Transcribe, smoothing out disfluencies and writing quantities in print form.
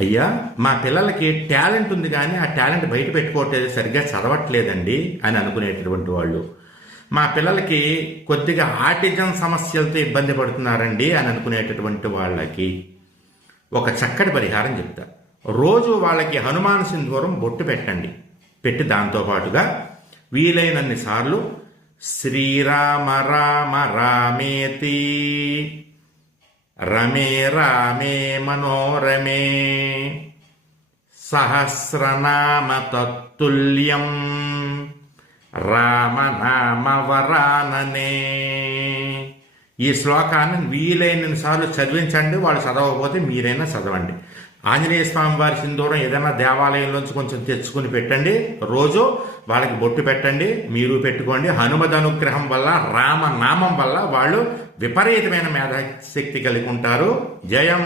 అయ్యా, మా పిల్లలకి టాలెంట్ ఉంది కానీ ఆ టాలెంట్ బయట పెట్టుకోవట్లేదు, సరిగ్గా చదవట్లేదండి అని అనుకునేటటువంటి వాళ్ళు. మా పిల్లలకి కొద్దిగా ఆటిజం సమస్యలతో ఇబ్బంది పడుతున్నారండి అని అనుకునేటటువంటి వాళ్ళకి ఒక చక్కటి పరిహారం చెప్తా. రోజు వాళ్ళకి హనుమాన్ సింధూరం బొట్టు పెట్టండి. పెట్టి దాంతోపాటుగా వీలైనన్ని సార్లు శ్రీరామ రామ రామేతి రమే రామే మనోరమే సహస్రనామ తత్తుల్యం రామనామ వరాననే ఈ శ్లోకాన్ని వీలైనన్ని సార్లు చదివించండి. వాళ్ళు చదవకపోతే మీరైనా చదవండి. ఆంజనేయ స్వామి వారి సింధూరం ఏదైనా దేవాలయంలోంచి కొంచెం తెచ్చుకుని పెట్టండి. రోజు వాళ్ళకి బొట్టు పెట్టండి, మీరు పెట్టుకోండి. హనుమద్ అనుగ్రహం వల్ల, రామనామం వల్ల వాళ్ళు విపరీతమైన మేధాశక్తి కలిగి ఉంటారు. జయం.